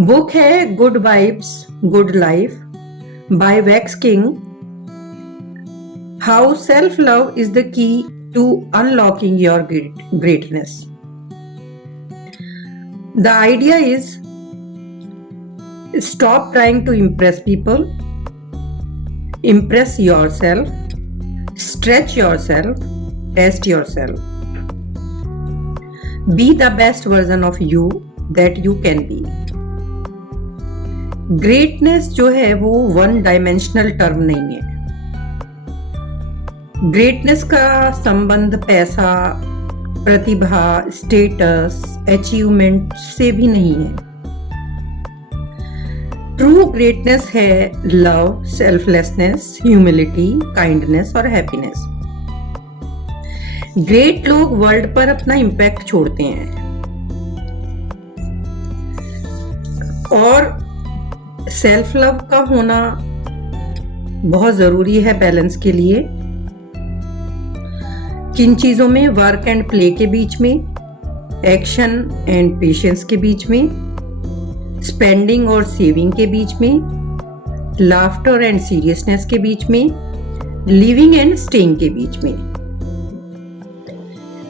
Book है good vibes good life by Vex King. How self love is the key to unlocking your greatness. The idea is stop trying to impress people, impress yourself, stretch yourself, test yourself. Be the best version of you that you can be. Greatness जो है वो one dimensional term नहीं है। Greatness का संबंध पैसा, प्रतिभा, status, achievement से भी नहीं है। ट्रू ग्रेटनेस है लव, सेल्फलेसनेस, ह्यूमिलिटी, काइंडनेस और हैप्पीनेस। ग्रेट लोग वर्ल्ड पर अपना इम्पैक्ट छोड़ते हैं और सेल्फ लव का होना बहुत जरूरी है बैलेंस के लिए। किन चीजों में? वर्क एंड प्ले के बीच में, एक्शन एंड पेशेंस के बीच में, स्पेंडिंग और सेविंग के बीच में, लाफ्टर एंड सीरियसनेस के बीच में, लिविंग एंड स्टेइंग के बीच में।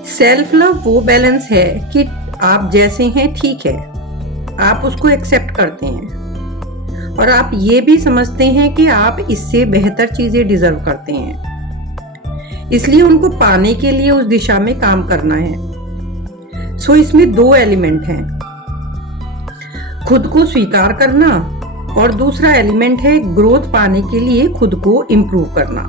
सेल्फ लव वो बैलेंस है कि आप जैसे हैं ठीक है, आप उसको एक्सेप्ट करते हैं और आप ये भी समझते हैं कि आप इससे बेहतर चीजें डिजर्व करते हैं, इसलिए उनको पाने के लिए उस दिशा में काम करना है। सो इसमें दो एलिमेंट हैं, खुद को स्वीकार करना और दूसरा एलिमेंट है ग्रोथ पाने के लिए खुद को इम्प्रूव करना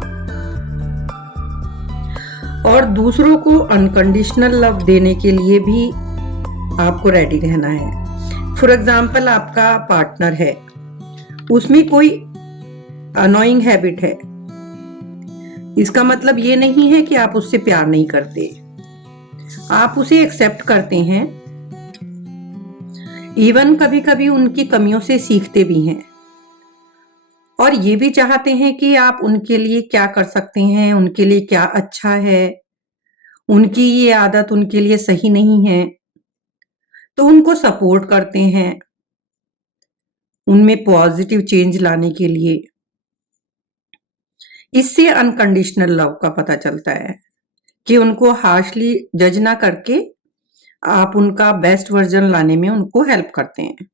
और दूसरों को अनकंडीशनल लव देने के लिए भी आपको रेडी रहना है। फॉर एग्जाम्पल, आपका पार्टनर है, उसमें कोई अनोइंग हैबिट है, इसका मतलब ये नहीं है कि आप उससे प्यार नहीं करते, आप उसे एक्सेप्ट करते हैं, इवन कभी कभी उनकी कमियों से सीखते भी हैं और ये भी चाहते हैं कि आप उनके लिए क्या कर सकते हैं, उनके लिए क्या अच्छा है, उनकी ये आदत उनके लिए सही नहीं है, तो उनको सपोर्ट करते हैं उनमें पॉजिटिव चेंज लाने के लिए। इससे अनकंडीशनल लव का पता चलता है कि उनको हार्शली जज ना करके आप उनका बेस्ट वर्जन लाने में उनको हेल्प करते हैं।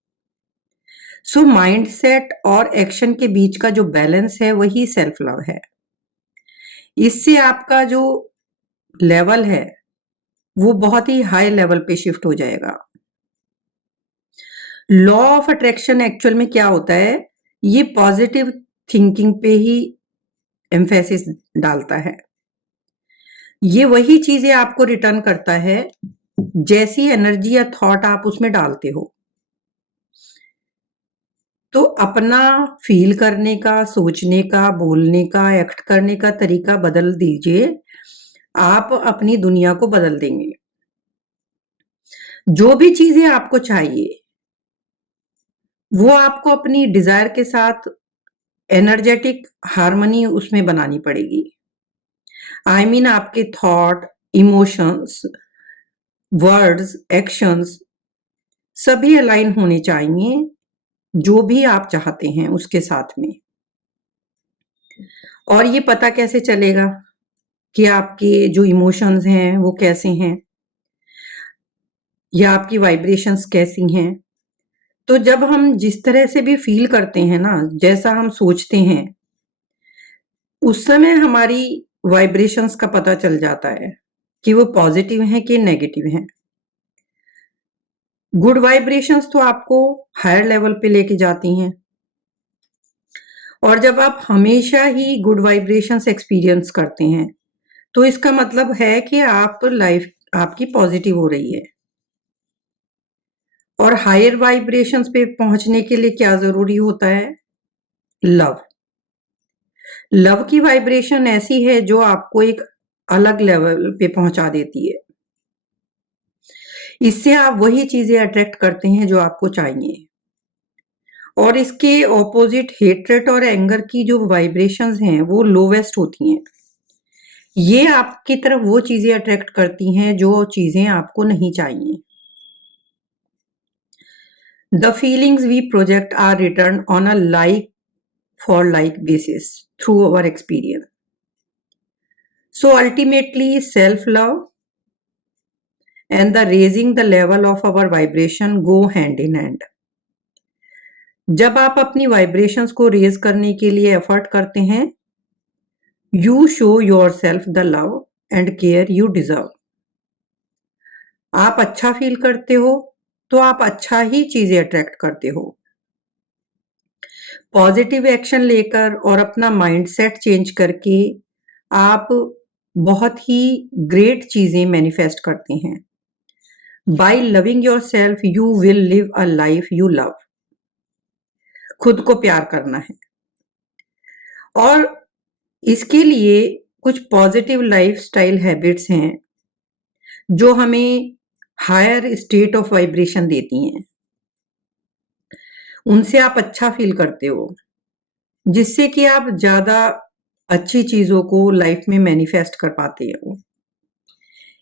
सो माइंडसेट और एक्शन के बीच का जो बैलेंस है वही सेल्फ लव है। इससे आपका जो लेवल है वो बहुत ही हाई लेवल पे शिफ्ट हो जाएगा। लॉ ऑफ अट्रैक्शन एक्चुअल में क्या होता है, ये पॉजिटिव थिंकिंग पे ही एम्फेसिस डालता है। ये वही चीजें आपको रिटर्न करता है जैसी एनर्जी या थॉट आप उसमें डालते हो। तो अपना फील करने का, सोचने का, बोलने का, एक्ट करने का तरीका बदल दीजिए, आप अपनी दुनिया को बदल देंगे। जो भी चीजें आपको चाहिए वो आपको अपनी डिजायर के साथ एनर्जेटिक हार्मनी उसमें बनानी पड़ेगी। आई मीन आपके थॉट, इमोशंस, वर्ड्स, एक्शंस सभी अलाइन होने चाहिए जो भी आप चाहते हैं उसके साथ में। और ये पता कैसे चलेगा कि आपके जो इमोशंस हैं वो कैसे हैं या आपकी वाइब्रेशंस कैसी हैं? तो जब हम जिस तरह से भी फील करते हैं ना, जैसा हम सोचते हैं, उस समय हमारी वाइब्रेशंस का पता चल जाता है कि वो पॉजिटिव हैं कि नेगेटिव हैं। गुड वाइब्रेशंस तो आपको हायर लेवल पे लेके जाती हैं और जब आप हमेशा ही गुड वाइब्रेशंस एक्सपीरियंस करते हैं तो इसका मतलब है कि आप लाइफ आपकी पॉजिटिव हो रही है। और हायर वाइब्रेशंस पे पहुंचने के लिए क्या जरूरी होता है? लव। लव की वाइब्रेशन ऐसी है जो आपको एक अलग लेवल पे पहुंचा देती है। इससे आप वही चीजें अट्रैक्ट करते हैं जो आपको चाहिए। और इसके ऑपोजिट हेट्रेट और एंगर की जो वाइब्रेशंस हैं वो लोवेस्ट होती हैं। ये आपकी तरफ वो चीजें अट्रैक्ट करती हैं जो चीजें आपको नहीं चाहिए। The feelings we project are returned on a like for like basis through our experience. So ultimately, self-love and the raising the level of our vibration go hand in hand. जब आप अपनी वाइब्रेशंस को raise करने के लिए effort करते हैं, you show your self the love and care you deserve. आप अच्छा फील करते हो तो आप अच्छा ही चीजें अट्रैक्ट करते हो. पॉजिटिव एक्शन लेकर और अपना माइंडसेट चेंज करके आप बहुत ही ग्रेट चीजें मैनिफेस्ट करते हैं. By loving yourself you will live a life you love. खुद को प्यार करना है और इसके लिए कुछ पॉजिटिव लाइफस्टाइल हैबिट्स हैं जो हमें हायर स्टेट ऑफ वाइब्रेशन देती हैं. उनसे आप अच्छा फील करते हो, जिससे कि आप ज्यादा अच्छी चीजों को लाइफ में मैनिफेस्ट कर पाते हो.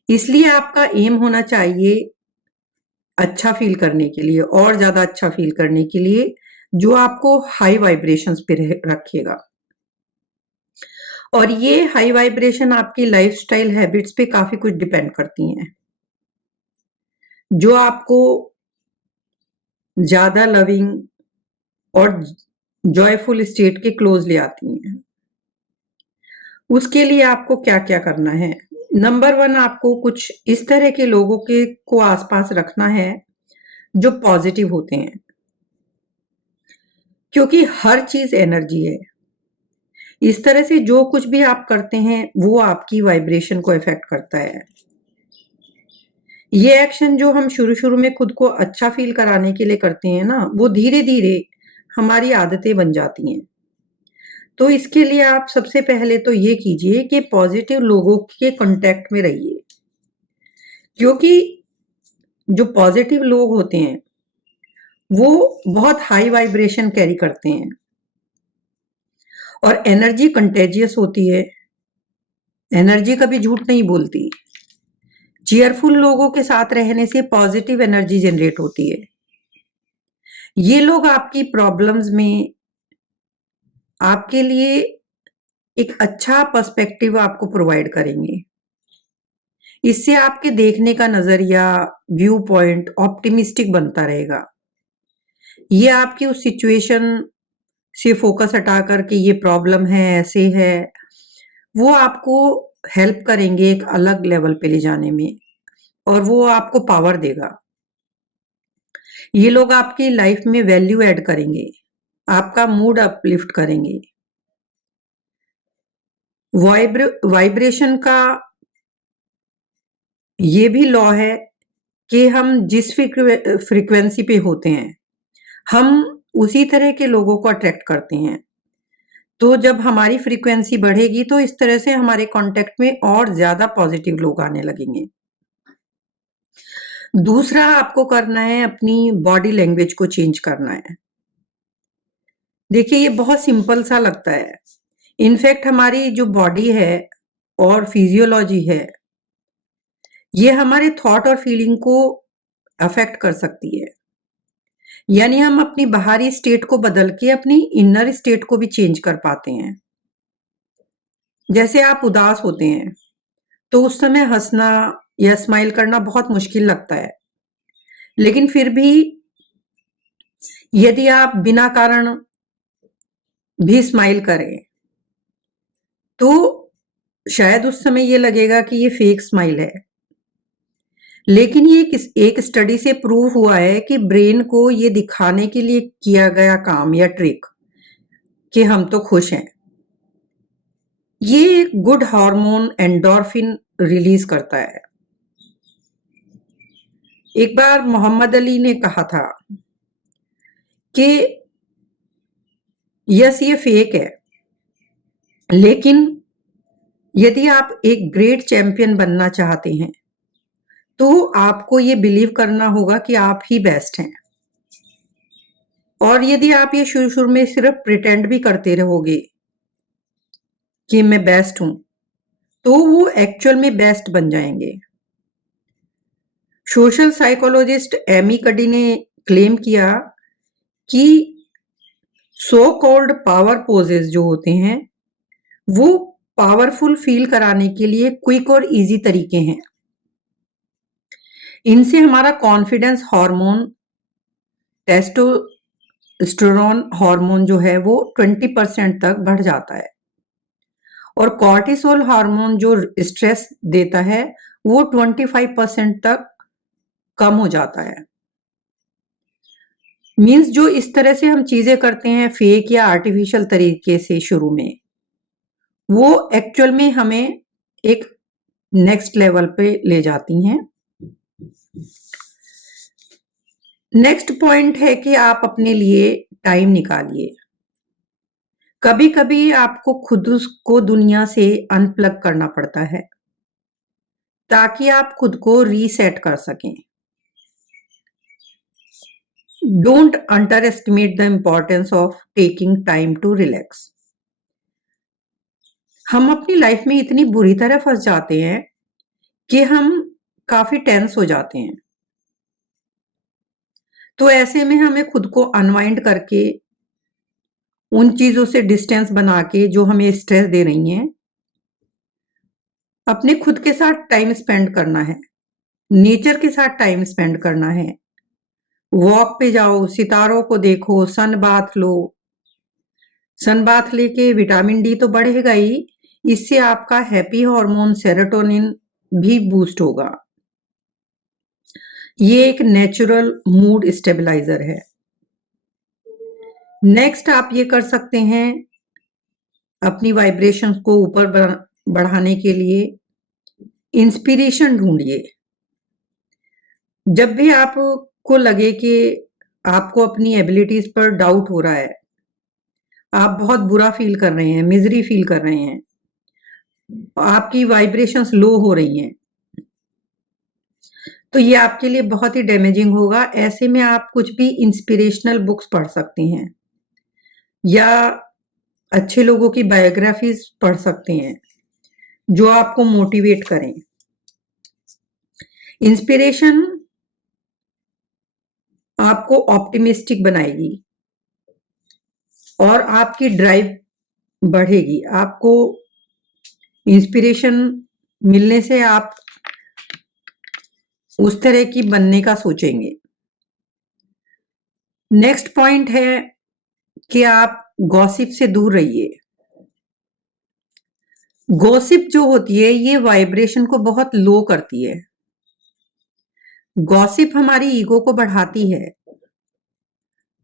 इसलिए आपका एम होना चाहिए अच्छा फील करने के लिए और ज्यादा अच्छा फील करने के लिए, जो आपको हाई वाइब्रेशंस पे रखेगा. और ये हाई वाइब्रेशन आपकी लाइफस्टाइल हैबिट्स पे काफी कुछ डिपेंड करती हैं, जो आपको ज्यादा लविंग और जॉयफुल स्टेट के क्लोज ले आती हैं. उसके लिए आपको क्या क्या करना है? नंबर 1, आपको कुछ इस तरह के लोगों के को आसपास रखना है जो पॉजिटिव होते हैं, क्योंकि हर चीज एनर्जी है. इस तरह से जो कुछ भी आप करते हैं वो आपकी वाइब्रेशन को इफेक्ट करता है. ये एक्शन जो हम शुरू शुरू में खुद को अच्छा फील कराने के लिए करते हैं ना, वो धीरे धीरे हमारी आदतें बन जाती हैं. तो इसके लिए आप सबसे पहले तो ये कीजिए कि पॉजिटिव लोगों के कांटेक्ट में रहिए, क्योंकि जो पॉजिटिव लोग होते हैं वो बहुत हाई वाइब्रेशन कैरी करते हैं और एनर्जी कंटेजियस होती है. एनर्जी कभी झूठ नहीं बोलती. चीयरफुल लोगों के साथ रहने से पॉजिटिव एनर्जी जनरेट होती है. ये लोग आपकी प्रॉब्लम्स में आपके लिए एक अच्छा पर्सपेक्टिव आपको प्रोवाइड करेंगे. इससे आपके देखने का नजरिया, व्यू पॉइंट ऑप्टिमिस्टिक बनता रहेगा. ये आपकी उस सिचुएशन से फोकस हटा करके ये प्रॉब्लम है, ऐसे है, वो आपको हेल्प करेंगे एक अलग लेवल पे ले जाने में, और वो आपको पावर देगा. ये लोग आपकी लाइफ में वैल्यू ऐड करेंगे, आपका मूड अपलिफ्ट करेंगे. वाइब्रेशन का ये भी लॉ है कि हम जिस फ्रीक्वेंसी पे होते हैं हम उसी तरह के लोगों को अट्रैक्ट करते हैं. तो जब हमारी फ्रीक्वेंसी बढ़ेगी तो इस तरह से हमारे कांटेक्ट में और ज्यादा पॉजिटिव लोग आने लगेंगे. दूसरा आपको करना है, अपनी बॉडी लैंग्वेज को चेंज करना है. देखिए, ये बहुत सिंपल सा लगता है. इनफैक्ट हमारी जो बॉडी है और फिजियोलॉजी है, ये हमारे थॉट और फीलिंग को अफेक्ट कर सकती है. यानी हम अपनी बाहरी स्टेट को बदल के अपनी इनर स्टेट को भी चेंज कर पाते हैं. जैसे आप उदास होते हैं तो उस समय हंसना या स्माइल करना बहुत मुश्किल लगता है, लेकिन फिर भी यदि आप बिना कारण भी स्माइल करें तो शायद उस समय ये लगेगा कि ये फेक स्माइल है. लेकिन ये एक स्टडी से प्रूव हुआ है कि ब्रेन को ये दिखाने के लिए किया गया काम या ट्रिक कि हम तो खुश हैं, ये गुड हार्मोन एंडोर्फिन रिलीज करता है. एक बार मोहम्मद अली ने कहा था कि यस, ये फेक है, लेकिन यदि आप एक ग्रेट चैंपियन बनना चाहते हैं तो आपको ये बिलीव करना होगा कि आप ही बेस्ट हैं. और यदि आप ये शुरू शुरू में सिर्फ प्रिटेंड भी करते रहोगे कि मैं बेस्ट हूं, तो वो एक्चुअल में बेस्ट बन जाएंगे. सोशल साइकोलॉजिस्ट एमी कडी ने क्लेम किया कि सो कॉल्ड पावर पोजेस जो होते हैं वो पावरफुल फील कराने के लिए क्विक और इजी तरीके हैं। इनसे हमारा कॉन्फिडेंस हार्मोन, टेस्टोस्टेरोन हार्मोन जो है वो 20% तक बढ़ जाता है और कॉर्टिसोल हार्मोन जो स्ट्रेस देता है वो 25% तक कम हो जाता है। मीन्स जो इस तरह से हम चीजें करते हैं फेक या आर्टिफिशियल तरीके से शुरू में, वो एक्चुअल में हमें एक नेक्स्ट लेवल पे ले जाती हैं। नेक्स्ट पॉइंट है कि आप अपने लिए टाइम निकालिए। कभी कभी आपको खुद को दुनिया से अनप्लग करना पड़ता है ताकि आप खुद को रीसेट कर सकें। Don't underestimate the importance of taking time to relax. हम अपनी लाइफ में इतनी बुरी तरह फंस जाते हैं कि हम काफी टेंस हो जाते हैं। तो ऐसे में हमें खुद को अनवाइंड करके उन चीजों से डिस्टेंस बना के जो हमें स्ट्रेस दे रही हैं, अपने खुद के साथ टाइम स्पेंड करना है, नेचर के साथ टाइम स्पेंड करना है। वॉक पे जाओ, सितारों को देखो, सन बाथ लो। सन बाथ लेके विटामिन डी तो बढ़ेगा ही, इससे आपका हैप्पी हार्मोन सेरोटोनिन भी बूस्ट होगा। ये एक नेचुरल मूड स्टेबलाइजर है। नेक्स्ट आप ये कर सकते हैं अपनी वाइब्रेशंस को ऊपर बढ़ाने के लिए इंस्पिरेशन ढूंढिए। जब भी आपको लगे कि आपको अपनी एबिलिटीज पर डाउट हो रहा है, आप बहुत बुरा फील कर रहे हैं, मिजरी फील कर रहे हैं, आपकी वाइब्रेशंस लो हो रही हैं, तो ये आपके लिए बहुत ही डैमेजिंग होगा। ऐसे में आप कुछ भी इंस्पिरेशनल बुक्स पढ़ सकते हैं या अच्छे लोगों की बायोग्राफीज पढ़ सकते हैं जो आपको मोटिवेट करें। इंस्पिरेशन आपको ऑप्टिमिस्टिक बनाएगी और आपकी ड्राइव बढ़ेगी। आपको इंस्पिरेशन मिलने से आप उस तरह की बनने का सोचेंगे। नेक्स्ट पॉइंट है कि आप गॉसिप से दूर रहिए। गॉसिप जो होती है ये वाइब्रेशन को बहुत लो करती है। गॉसिप हमारी ईगो को बढ़ाती है,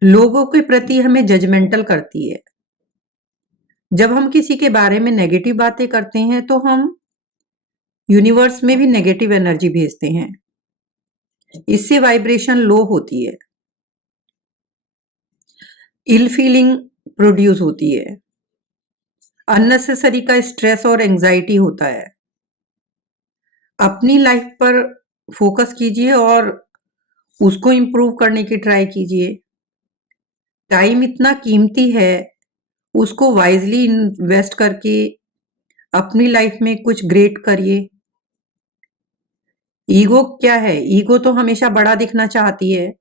लोगों के प्रति हमें जजमेंटल करती है। जब हम किसी के बारे में नेगेटिव बातें करते हैं तो हम यूनिवर्स में भी नेगेटिव एनर्जी भेजते हैं, इससे वाइब्रेशन लो होती है, इल फीलिंग प्रोड्यूस होती है, अननेसेसरी का स्ट्रेस और एंजाइटी होता है। अपनी लाइफ पर फोकस कीजिए और उसको इंप्रूव करने की ट्राई कीजिए। टाइम इतना कीमती है, उसको वाइजली इन्वेस्ट करके अपनी लाइफ में कुछ ग्रेट करिए। ईगो क्या है? ईगो तो हमेशा बड़ा दिखना चाहती है,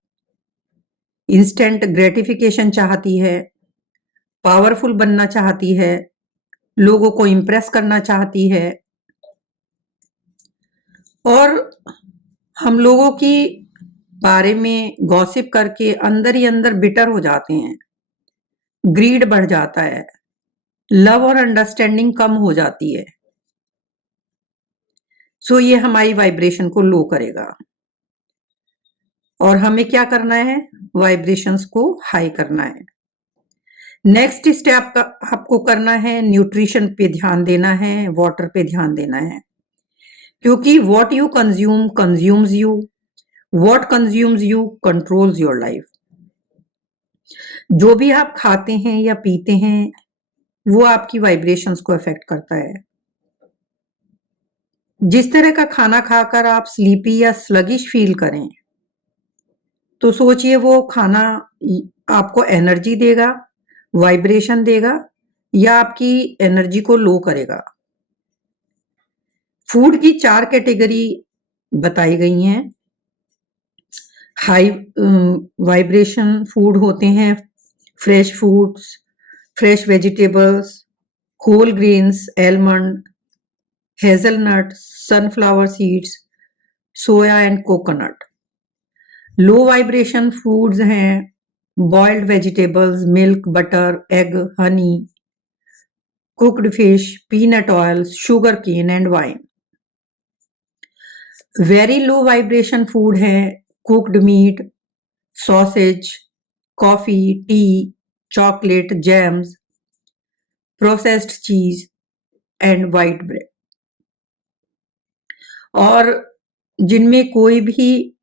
इंस्टेंट ग्रेटिफिकेशन चाहती है, पावरफुल बनना चाहती है, लोगों को इम्प्रेस करना चाहती है और हम लोगों की बारे में गॉसिप करके अंदर ही अंदर बिटर हो जाते हैं, ग्रीड बढ़ जाता है, लव और अंडरस्टैंडिंग कम हो जाती है। सो ये हमारी वाइब्रेशन को लो करेगा और हमें क्या करना है? वाइब्रेशंस को हाई करना है। नेक्स्ट स्टेप आपको करना है, न्यूट्रिशन पे ध्यान देना है, वाटर पे ध्यान देना है, क्योंकि what you consume consumes you, what consumes you controls your life. जो भी आप खाते हैं या पीते हैं वो आपकी वाइब्रेशंस को अफेक्ट करता है। जिस तरह का खाना खाकर आप स्लीपी या स्लगिश फील करें तो सोचिए वो खाना आपको एनर्जी देगा, वाइब्रेशन देगा या आपकी एनर्जी को लो करेगा। फूड की 4 कैटेगरी बताई गई हैं। हाई वाइब्रेशन फूड होते हैं fresh fruits, fresh vegetables, whole grains, almond, hazelnut, sunflower seeds, soya and coconut. Low vibration foods हैं boiled vegetables, milk, butter, egg, honey, cooked fish, peanut oil, sugar cane and wine. Very low vibration food हैं cooked meat, sausage, coffee, tea, chocolate, jams, processed cheese and white bread. और जिनमें कोई भी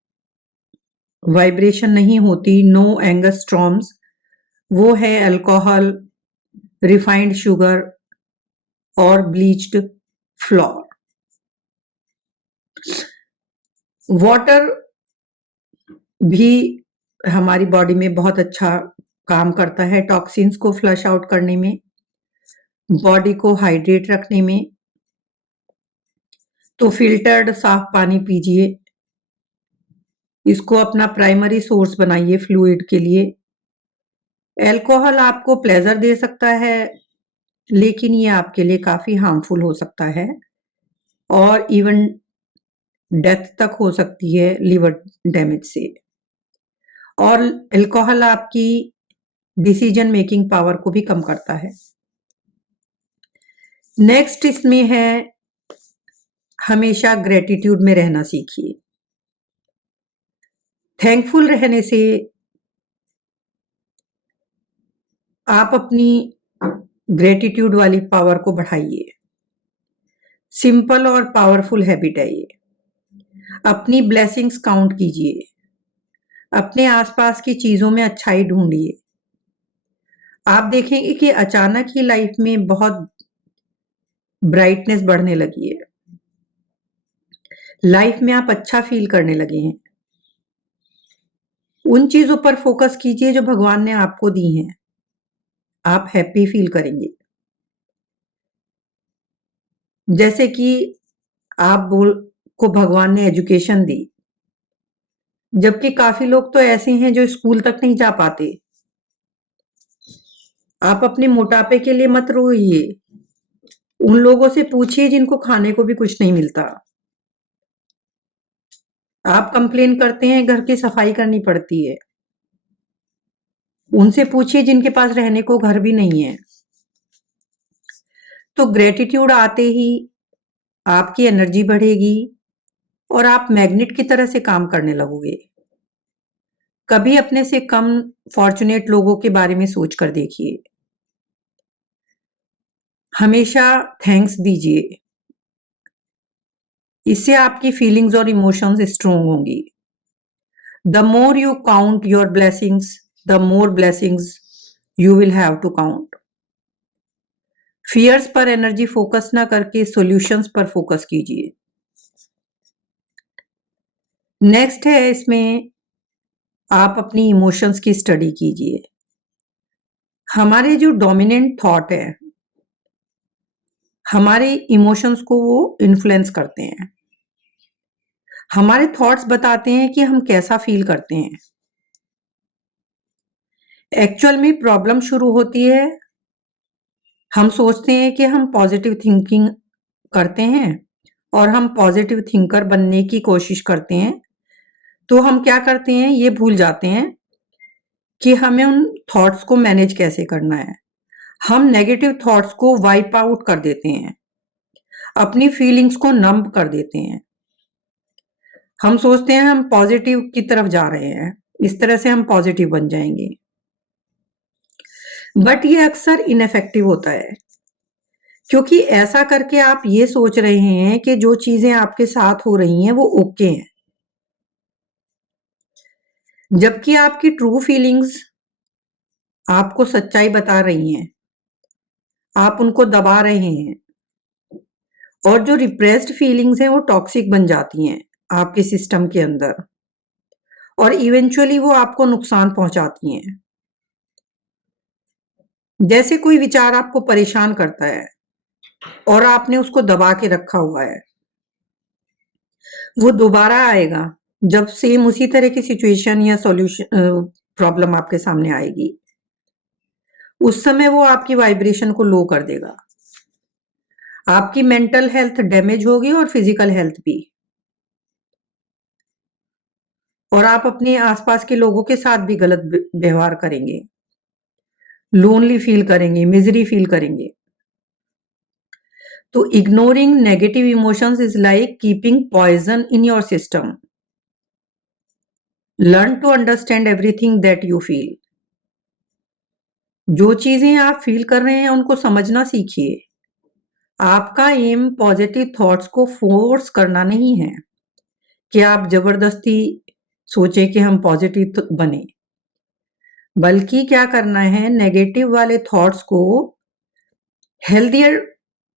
vibration नहीं होती, no angstroms, वो है alcohol, refined sugar और ब्लीच्ड फ्लोर। वाटर भी हमारी बॉडी में बहुत अच्छा काम करता है टॉक्सिन्स को फ्लश आउट करने में, बॉडी को हाइड्रेट रखने में। तो फिल्टर्ड साफ पानी पीजिए, इसको अपना प्राइमरी सोर्स बनाइए फ्लूइड के लिए। अल्कोहल आपको प्लेजर दे सकता है, लेकिन ये आपके लिए काफी हार्मफुल हो सकता है और इवन डेथ तक हो सकती है लिवर डैमेज से। और अल्कोहल आपकी डिसीजन मेकिंग पावर को भी कम करता है। नेक्स्ट इसमें है हमेशा ग्रेटिट्यूड में रहना सीखिए। थैंकफुल रहने से आप अपनी ग्रेटिट्यूड वाली पावर को बढ़ाइए। सिंपल और पावरफुल हैबिट है ये। अपनी ब्लेसिंग्स काउंट कीजिए, अपने आसपास की चीजों में अच्छाई ढूंढिए। आप देखेंगे कि अचानक ही लाइफ में बहुत ब्राइटनेस बढ़ने लगी है, लाइफ में आप अच्छा फील करने लगे हैं। उन चीजों पर फोकस कीजिए जो भगवान ने आपको दी हैं, आप हैप्पी फील करेंगे। जैसे कि आप को भगवान ने एजुकेशन दी, जबकि काफी लोग तो ऐसे हैं जो स्कूल तक नहीं जा पाते। आप अपने मोटापे के लिए मत रोइए, उन लोगों से पूछिए जिनको खाने को भी कुछ नहीं मिलता। आप कंप्लेन करते हैं घर की सफाई करनी पड़ती है, उनसे पूछिए जिनके पास रहने को घर भी नहीं है। तो ग्रेटिट्यूड आते ही आपकी एनर्जी बढ़ेगी और आप मैग्नेट की तरह से काम करने लगोगे। कभी अपने से कम फॉर्चुनेट लोगों के बारे में सोच कर देखिए। हमेशा थैंक्स दीजिए, इससे आपकी फीलिंग्स और इमोशंस स्ट्रोंग होंगी। The more you count your blessings, the more blessings you will have to count. Fears पर एनर्जी फोकस ना करके सॉल्यूशंस पर फोकस कीजिए। नेक्स्ट है इसमें आप अपनी इमोशंस की स्टडी कीजिए। हमारे जो डोमिनेंट थॉट है, हमारे इमोशंस को वो इन्फ्लुएंस करते हैं। हमारे थॉट्स बताते हैं कि हम कैसा फील करते हैं। एक्चुअल में प्रॉब्लम शुरू होती है, हम सोचते हैं कि हम पॉजिटिव थिंकिंग करते हैं और हम पॉजिटिव थिंकर बनने की कोशिश करते हैं, तो हम क्या करते हैं ये भूल जाते हैं कि हमें उन थॉट्स को मैनेज कैसे करना है। हम नेगेटिव थॉट्स को वाइप आउट कर देते हैं, अपनी फीलिंग्स को नंब कर देते हैं। हम सोचते हैं हम पॉजिटिव की तरफ जा रहे हैं, इस तरह से हम पॉजिटिव बन जाएंगे, बट ये अक्सर इनफेक्टिव होता है, क्योंकि ऐसा करके आप ये सोच रहे हैं कि जो चीजें आपके साथ हो रही हैं वो ओके हैं, जबकि आपकी ट्रू फीलिंग्स आपको सच्चाई बता रही हैं। आप उनको दबा रहे हैं और जो रिप्रेस्ड फीलिंग्स हैं वो टॉक्सिक बन जाती हैं आपके सिस्टम के अंदर और इवेंचुअली वो आपको नुकसान पहुंचाती हैं। जैसे कोई विचार आपको परेशान करता है और आपने उसको दबा के रखा हुआ है, वो दोबारा आएगा जब सेम उसी तरह की सिचुएशन या सॉल्यूशन प्रॉब्लम आपके सामने आएगी, उस समय वो आपकी वाइब्रेशन को लो कर देगा। आपकी मेंटल हेल्थ डैमेज होगी और फिजिकल हेल्थ भी। और आप अपने आसपास के लोगों के साथ भी गलत व्यवहार करेंगे, लोनली फील करेंगे, मिजरी फील करेंगे। तो ignoring negative emotions is like keeping poison in your system. Learn to understand everything that you feel. जो चीजें आप फील कर रहे हैं उनको समझना सीखिए। आपका एम पॉजिटिव थॉट्स को फोर्स करना नहीं है कि आप जबरदस्ती सोचे कि हम पॉजिटिव बने, बल्कि क्या करना है, नेगेटिव वाले थॉट्स को हेल्दियर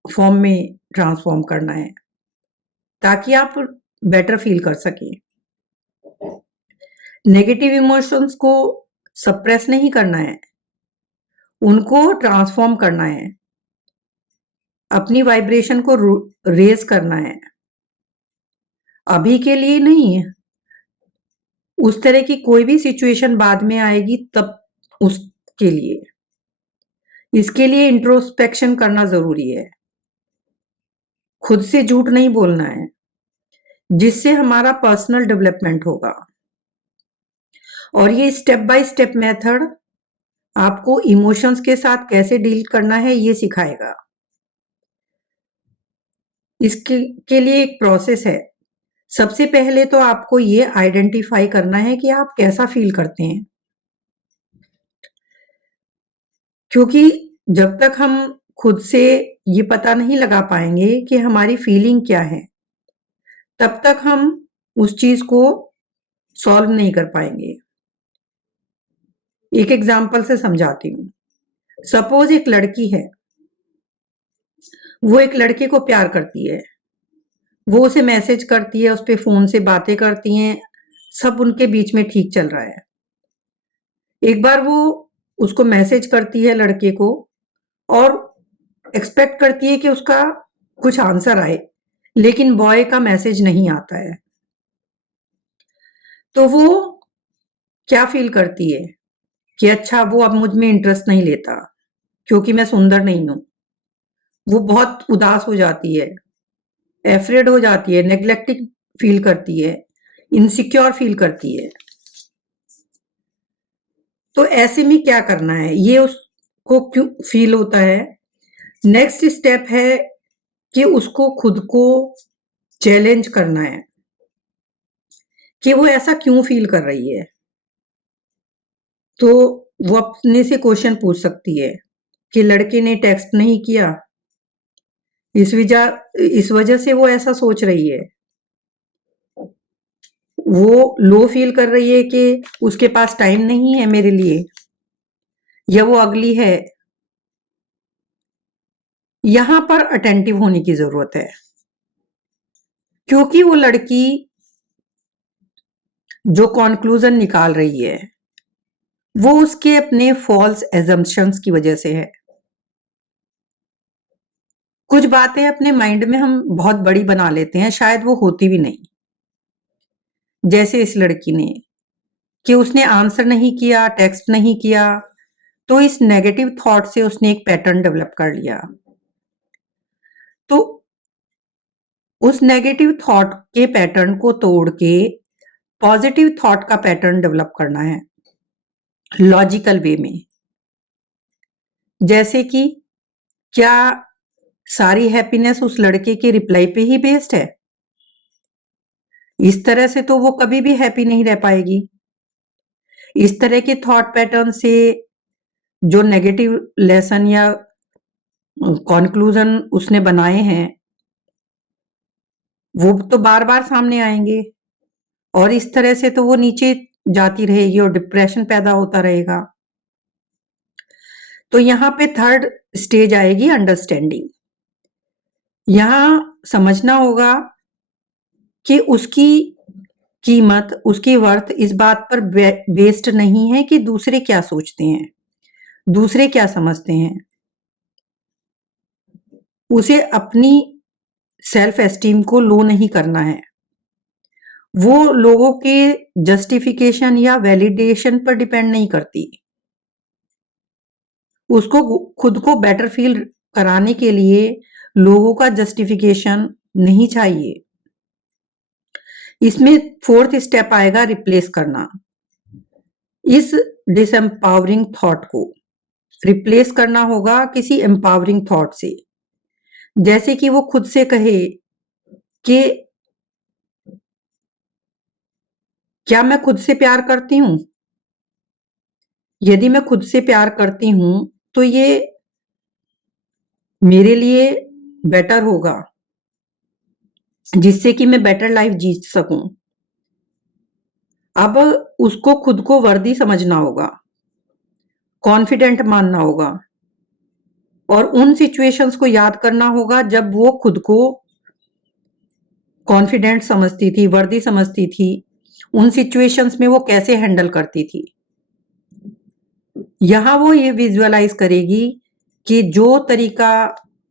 फॉर्म में ट्रांसफॉर्म करना है ताकि आप बेटर फील कर सकें। नेगेटिव इमोशंस को सप्रेस नहीं करना है, उनको ट्रांसफॉर्म करना है, अपनी वाइब्रेशन को रेज करना है। अभी के लिए नहीं, उस तरह की कोई भी सिचुएशन बाद में आएगी तब उसके लिए। इसके लिए इंट्रोस्पेक्शन करना जरूरी है, खुद से झूठ नहीं बोलना है, जिससे हमारा पर्सनल डेवलपमेंट होगा। और ये स्टेप बाय स्टेप मेथड आपको इमोशंस के साथ कैसे डील करना है ये सिखाएगा। इसके के लिए एक प्रोसेस है। सबसे पहले तो आपको ये आइडेंटिफाई करना है कि आप कैसा फील करते हैं, क्योंकि जब तक हम खुद से ये पता नहीं लगा पाएंगे कि हमारी फीलिंग क्या है, तब तक हम उस चीज को सॉल्व नहीं कर पाएंगे। एक एग्जाम्पल से समझाती हूँ। सपोज एक लड़की है, वो एक लड़के को प्यार करती है, वो उसे मैसेज करती है, उस पे फोन से बातें करती हैं, सब उनके बीच में ठीक चल रहा है। एक बार वो उसको मैसेज करती है लड़के को और एक्सपेक्ट करती है कि उसका कुछ आंसर आए, लेकिन बॉय का मैसेज नहीं आता है। तो वो क्या फील करती है कि अच्छा वो अब मुझ में इंटरेस्ट नहीं लेता क्योंकि मैं सुंदर नहीं हूं। वो बहुत उदास हो जाती है, एफ्रेड हो जाती है, नेग्लेक्टेड फील करती है, इनसिक्योर फील करती है। तो ऐसे में क्या करना है, ये उसको क्यों फील होता है, नेक्स्ट स्टेप है कि उसको खुद को चैलेंज करना है कि वो ऐसा क्यों फील कर रही है। तो वो अपने से क्वेश्चन पूछ सकती है कि लड़के ने टेक्स्ट नहीं किया, इस वजह से वो ऐसा सोच रही है। वो लो फील कर रही है कि उसके पास टाइम नहीं है मेरे लिए, या वो अगली है। यहां पर अटेंटिव होने की जरूरत है, क्योंकि वो लड़की जो कॉन्क्लूजन निकाल रही है वो उसके अपने फॉल्स एजम्पशंस की वजह से है। कुछ बातें अपने माइंड में हम बहुत बड़ी बना लेते हैं, शायद वो होती भी नहीं। जैसे इस लड़की ने कि उसने आंसर नहीं किया, टेक्स्ट नहीं किया, तो इस नेगेटिव थॉट से उसने एक पैटर्न डेवलप कर लिया। तो उस नेगेटिव थॉट के पैटर्न को तोड़ के पॉजिटिव थॉट का पैटर्न डेवलप करना है लॉजिकल वे में। जैसे कि क्या सारी हैप्पीनेस उस लड़के के रिप्लाई पे ही बेस्ड है? इस तरह से तो वो कभी भी हैप्पी नहीं रह पाएगी। इस तरह के थॉट पैटर्न से जो नेगेटिव लेसन या कॉन्क्लूजन उसने बनाए हैं वो तो बार बार सामने आएंगे, और इस तरह से तो वो नीचे जाती रहेगी और डिप्रेशन पैदा होता रहेगा। तो यहाँ पे थर्ड स्टेज आएगी अंडरस्टैंडिंग। यहां समझना होगा कि उसकी कीमत, उसकी वर्थ इस बात पर बेस्ड नहीं है कि दूसरे क्या सोचते हैं, दूसरे क्या समझते हैं। उसे अपनी सेल्फ एस्टीम को लो नहीं करना है, वो लोगों के जस्टिफिकेशन या वैलिडेशन पर डिपेंड नहीं करती। उसको खुद को बेटर फील कराने के लिए लोगों का जस्टिफिकेशन नहीं चाहिए। इसमें फोर्थ स्टेप आएगा रिप्लेस करना। इस डिसएम्पावरिंग थॉट को रिप्लेस करना होगा किसी एम्पावरिंग थॉट से। जैसे कि वो खुद से कहे कि क्या मैं खुद से प्यार करती हूँ? यदि मैं खुद से प्यार करती हूँ तो ये मेरे लिए बेटर होगा, जिससे कि मैं बेटर लाइफ जी सकूं। अब उसको खुद को वर्दी समझना होगा, कॉन्फिडेंट मानना होगा और उन सिचुएशंस को याद करना होगा जब वो खुद को कॉन्फिडेंट समझती थी, वर्दी समझती थी। उन सिचुएशंस में वो कैसे हैंडल करती थी। यहां वो ये विजुअलाइज करेगी कि जो तरीका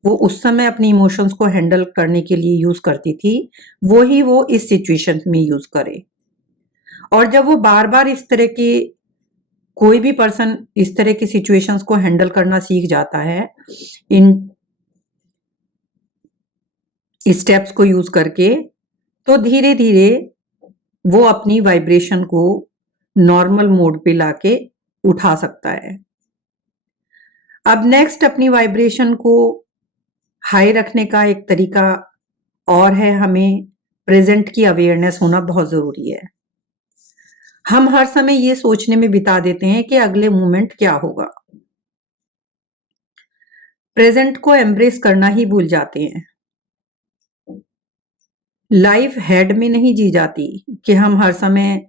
वो उस समय अपनी इमोशंस को हैंडल करने के लिए यूज करती थी, वो ही वो इस सिचुएशन में यूज करे। और जब वो बार बार इस तरह की कोई भी पर्सन इस तरह की सिचुएशंस को हैंडल करना सीख जाता है इन स्टेप्स को यूज करके, तो धीरे धीरे वो अपनी वाइब्रेशन को नॉर्मल मोड पे लाके उठा सकता है। अब नेक्स्ट अपनी वाइब्रेशन को हाई रखने का एक तरीका और है, हमें प्रेजेंट की अवेयरनेस होना बहुत जरूरी है। हम हर समय ये सोचने में बिता देते हैं कि अगले मोमेंट क्या होगा। प्रेजेंट को एम्ब्रेस करना ही भूल जाते हैं। लाइफ हेड में नहीं जी जाती कि हम हर समय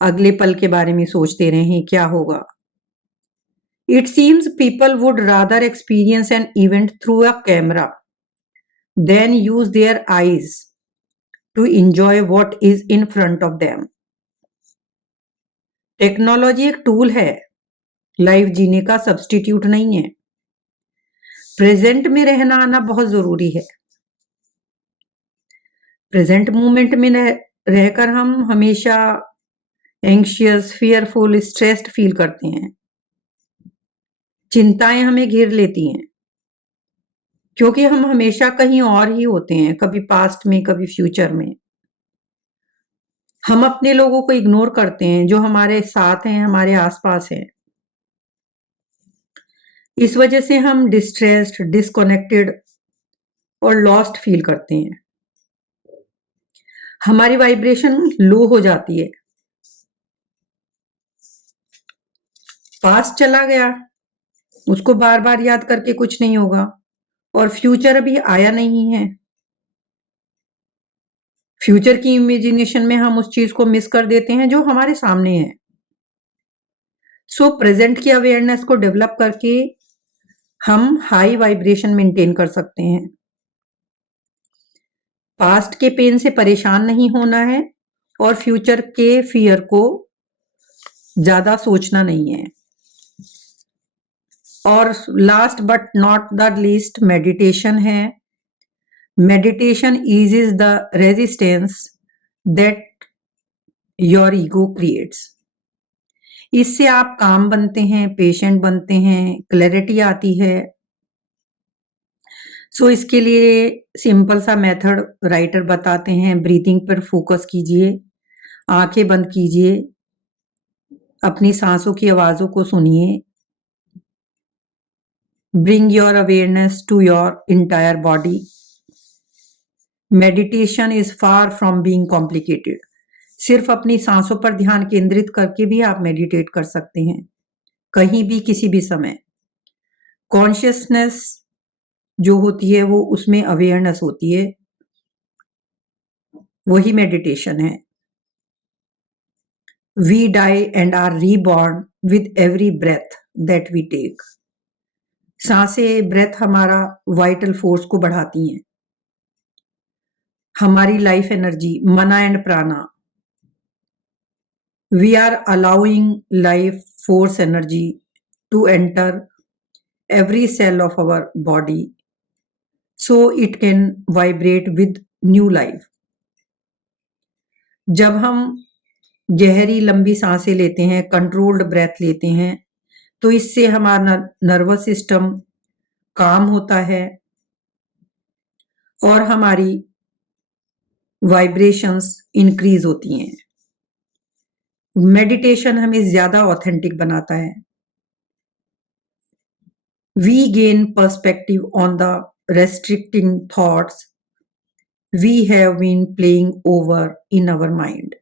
अगले पल के बारे में सोचते रहें क्या होगा। It seems people would rather experience an event through a camera than use their eyes to enjoy what is in front of them. Technology एक टूल है, लाइफ जीने का सब्स्टिट्यूट नहीं है। प्रेजेंट में रहना आना बहुत जरूरी है। प्रेजेंट मोमेंट में रहकर हम हमेशा एंग्शियस, फियरफुल, स्ट्रेस्ड फील करते हैं। चिंताएं हमें घेर लेती हैं क्योंकि हम हमेशा कहीं और ही होते हैं, कभी पास्ट में, कभी फ्यूचर में। हम अपने लोगों को इग्नोर करते हैं जो हमारे साथ हैं, हमारे आसपास हैं। इस वजह से हम डिस्ट्रेस्ड, डिस्कनेक्टेड और लॉस्ट फील करते हैं। हमारी वाइब्रेशन लो हो जाती है। पास्ट चला गया, उसको बार बार याद करके कुछ नहीं होगा और फ्यूचर अभी आया नहीं है। फ्यूचर की इमेजिनेशन में हम उस चीज को मिस कर देते हैं जो हमारे सामने है। सो प्रेजेंट की अवेयरनेस को डेवलप करके हम हाई वाइब्रेशन मेंटेन कर सकते हैं। पास्ट के पेन से परेशान नहीं होना है और फ्यूचर के फियर को ज्यादा सोचना नहीं है। और last but not the least meditation है। Meditation eases the resistance that your ego creates. इससे आप काम बनते हैं, पेशेंट बनते हैं, क्लैरिटी आती है। सो इसके लिए सिंपल सा मेथड राइटर बताते हैं। ब्रीथिंग पर फोकस कीजिए, आंखें बंद कीजिए, अपनी सांसों की आवाजों को सुनिए। Bring your awareness to your entire body. Meditation is far from being complicated. सिर्फ अपनी सांसों पर ध्यान केंद्रित करके भी आप मेडिटेट कर सकते हैं, कहीं भी, किसी भी समय। कॉन्शियसनेस जो होती है वो उसमें अवेयरनेस होती है, वही मेडिटेशन है। We die and are reborn with every breath that we take. सांसें, ब्रेथ हमारा वाइटल फोर्स को बढ़ाती हैं, हमारी life energy, mana and prana. We are allowing life force energy to enter every cell of our body so it can vibrate with new life. जब हम गहरी लंबी सांसें लेते हैं, कंट्रोल्ड ब्रेथ लेते हैं, तो इससे हमारा नर्वस सिस्टम काम होता है और हमारी वाइब्रेशंस इंक्रीज होती हैं। मेडिटेशन हमें ज्यादा ऑथेंटिक बनाता है। We gain perspective on the restricting thoughts we have been playing over in our mind.